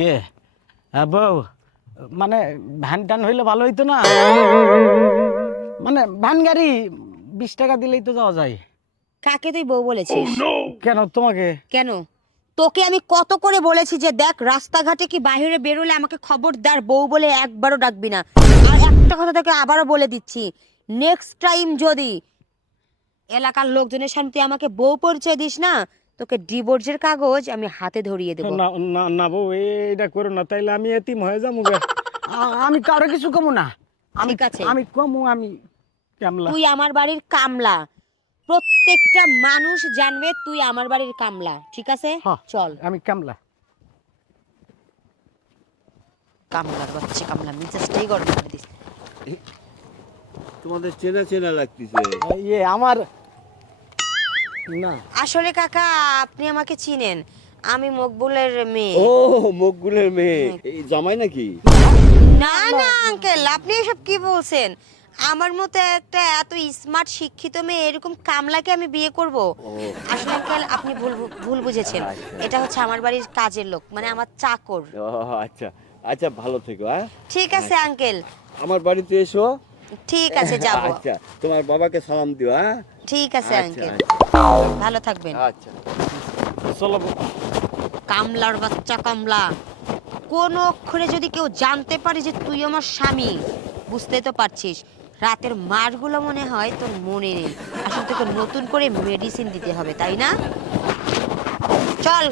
ইয়ে বউ, মানে ভ্যান ট্যান হইলে ভালো হইতো না। মানে ভ্যান গাড়ি 20 টাকা দিলেই তো যাওয়া যায়। কাকে তুই বউ বলেছিস? কেন তোমাকে? কেন? তোকে আমি কত করে বলেছি যে দেখ, রাস্তাঘাটে কি বাইরে বেরোলে আমাকে খবরদার বউ বলে একবারও ডাকবি না। আর একটা কথা তোকে আবারও বলে দিচ্ছি, নেক্সট টাইম যদি এলাকার লোকজনের সামনে তুই আমাকে বউ পরিচয় দিস না, তোকে ডিভোর্সের কাগজ আমি হাতে ধরিয়ে দেবো। না না না বউ, এটা করো না, তাইলে আমি এতিম হয়ে যাবো গে। আমি কারো কিছু কমু না। আমি ঠিক আছে, আমি কমু, আমি কেমলা। তুই আমার বাড়ির কামলা। প্রত্যেকটা মানুষ জানবে তুই আমার বাড়ির কামলা, ঠিক আছে? হ্যাঁ, চল। আমি কেমলা। কামলার বাচ্চা, কামলা মেজাজটাই গরম করে দিস। তোমাদের চেনা চেনা লাগতেছে। ইয়ে আমার না। আসলে কাকা, আপনি আমাকে চিনেন, আমি মকবুলের মেয়ে। ও, মকবুলের মেয়ে। এই জামাই নাকি? না না আঙ্কেল, আপনি এসব কি বলছেন? আমার মতো একটা এত স্মার্ট শিক্ষিত মেয়ে এরকম কামলাকে আমি বিয়ে করব? আসলে আঙ্কেল, আপনি ভুল ভুল বুঝেছেন। এটা হচ্ছে আমার বাড়ির কাজের লোক, মানে আমার চাকর। ও আচ্ছা আচ্ছা, ভালো থেকো। হ্যাঁ, ঠিক আছে আঙ্কেল। আমার বাড়িতে এসো। ঠিক আছে, যাব। আচ্ছা, তোমার বাবাকে সালাম দিও। হ্যাঁ, ঠিক আছে আচ্ছা, আঙ্কেল, আচ্ছা। ভালো থাকবেন। আচ্ছা। চলো বউ। কামলার বাচ্চা কামলা, কোন অক্ষরে যদি কেউ জানতে পারে যে তুই আমার স্বামী, বুঝতে তো পারছিস রাতের মারগুলো মনে হয় তোর মনে নেই। আসলে তোকে নতুন করে মেডিসিন দিতে হবে, তাই না? চল।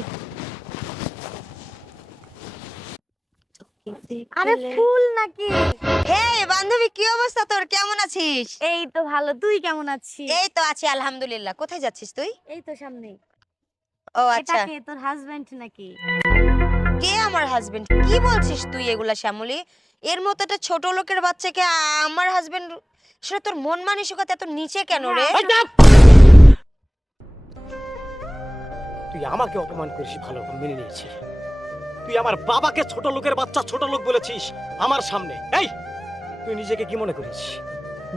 আরে ফুল নাকি? হে বান্ধবী, কি অবস্থা তোর? কেমন আছিস? এই তো ভালো, তুই কেমন আছিস? এই তো আছি আলহামদুলিল্লাহ। কোথায় যাচ্ছিস তুই? এই তো সামনে। ও এটা আচ্ছা। কে, তোর হাজবেন্ড নাকি? কে আমার হাজবেন্ড? কি বলছিস তুই এগুলা শ্যামলী? এর মতো একটা ছোট লোকের বাচ্চাকে আমার হাজবেন্ড? সেটা তোর মন মানসিকতা এত নিচে কেন রে? এই চুপ! তুই আমাকে অপমান করিস, ভালো মেনে নিয়েছি। তুই আমার বাবাকে ছোট লোকের বাচ্চা, ছোট লোক বলেছিস আমার সামনে। এই, তুই নিজেকে কি মনে করিস?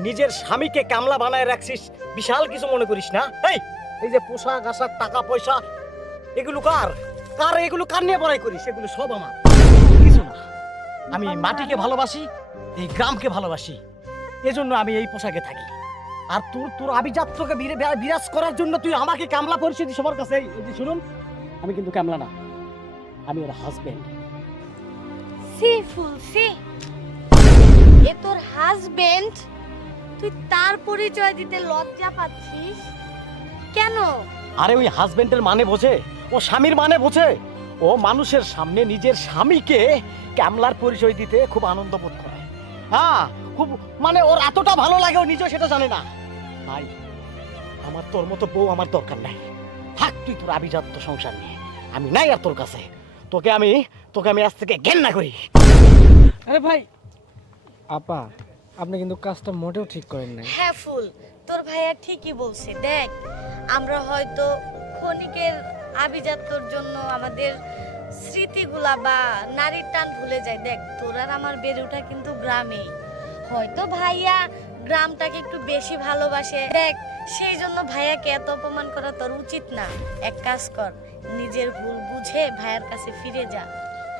নিজের স্বামীকে কামলা বানায় রাখছিস, বিশাল কিছু মনে করিস না? এই, এই যে পোশাক আশাক, টাকা পয়সা, এগুলো কার? কার এগুলো কার নিয়ে বড়াই করিস? এগুলো সব আমার, কিছু না। আমি মাটিকে ভালোবাসি, এই গ্রামকে ভালোবাসি, এজন্য আমি এই পোশাকে থাকি। আর তোর তোর আভিজাত্যকে বিরাজ করার জন্য তুই আমাকে কামলা পরিচিতি সবার কাছে। এই যে শুনুন, আমি কিন্তু কামলা না, আমি ওর হাজবেন্ড। সি ফুল সি, এ তোর হাজবেন্ড? তুই তার পরিচয় দিতে লজ্জা পাচ্ছিস কেন? আরে ওই হাজবেন্ডের মানে বোঝে? ও স্বামীর মানে বোঝে? ও মানুষের সামনে নিজের স্বামীকে কামলার পরিচয় দিতে খুব আনন্দ বোধ করে। হ্যাঁ, খুব, মানে ওর এতটা ভালো লাগে, ও নিজেও সেটা জানে না। ভাই, আমার তোর মতো বউ আমার দরকার নাই। থাক তুই তোর আভিজাত্য সংসার নিয়ে, আমি নাই আর তোর কাছে। তোকে আমি আজ থেকে ঘেন্না করি। আরে ভাই, আপা, আপনি কিন্তু কাজটা মোটেও ঠিক করেন নাই। হ্যাঁ ফুল, তোর ভাইয়া ঠিকই বলছে। দেখ, আমরা হয়তো ক্ষণিকের আভিজাত্যর জন্য আমাদের স্মৃতিগুলা বা নারীর টান ভুলে যাই। দেখ, তোর আর আমার বেড়ে ওঠা কিন্তু গ্রামে। হয়তো ভাইয়া গ্রামটাকে একটু বেশি ভালোবাসে, দেখ সেই জন্য ভাইয়াকে এত অপমান করা তোর উচিত না। এক কাজ কর, নিজের ভুল বুঝে ভাইয়ার কাছে ফিরে যা।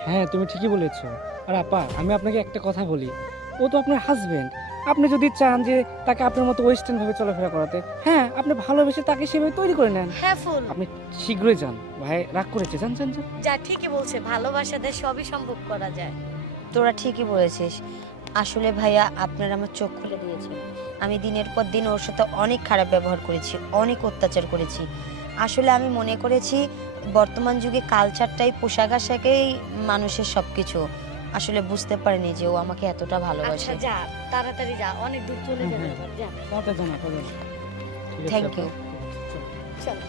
হ্যাঁ, তুমি ঠিকই বলেছো। আর আপা, আমি আপনাকে একটা কথা বলি, ও তো আপনার হাজবেন্ড। আপনি যদি চান যে তাকে আপনার মতো ওয়েস্টার্ন ভাবে চলাফেরা করাতে, হ্যাঁ, আপনি ভালোবেসে তাকে সেভাবে তৈরি করে নেন। হ্যাঁ ফুল, আপনি শীঘ্রই যান, ভাই রাগ করেছে, যান যান যান। যা ঠিকই বলছে, ভালোবাসাতে সবই সম্ভব করা যায়। তোরা ঠিকই বলেছিস। আসলে ভাইয়া, আপনার আমার চোখ খুলে দিয়েছে। আমি দিনের পর দিন ওর সাথে অনেক খারাপ ব্যবহার করেছি, অনেক অত্যাচার করেছি। আসলে আমি মনে করেছি বর্তমান যুগে কালচারটাই, পোশাক আশাকেই মানুষের সবকিছু। আসলে বুঝতে পারিনি যে ও আমাকে এতটা ভালোবাসে। আচ্ছা যা, তাড়াতাড়ি যা, অনেক দূর চলে যাবে। যা, তাতে জানা, তাতে। ঠিক আছে থ্যাংক আপা। ইউ। চলো।